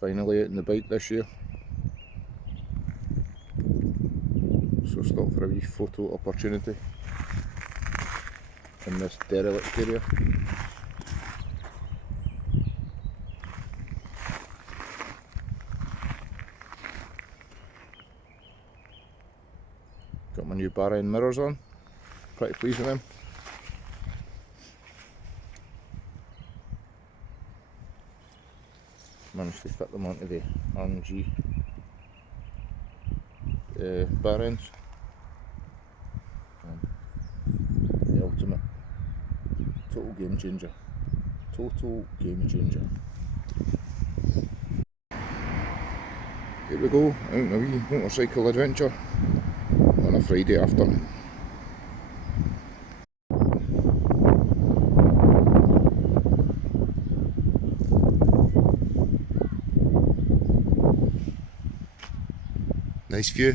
Finally out on the bike this year. So stopped for a wee photo opportunity in this derelict area. Got my new bar end mirrors on, pretty pleased with them. Managed to fit them onto the RNG bar ends. The ultimate total game changer. Total game changer. Here we go, out on a wee motorcycle adventure on a Friday afternoon. Nice view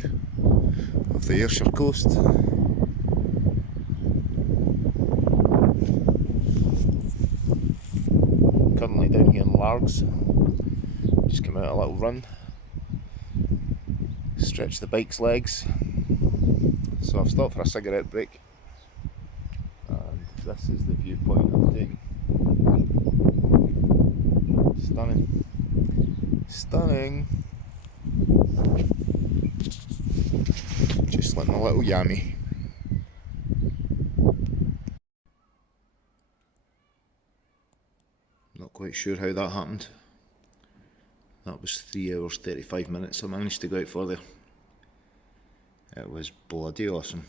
of the Ayrshire coast. Currently down here in Largs. Just come out a little run. Stretch the bike's legs. So I've stopped for a cigarette break. And this is the viewpoint I'm taking. Stunning. Stunning. Just letting a little yammy. Not quite sure how that happened. That was 3 hours 35 minutes I managed to go out for there. It was bloody awesome.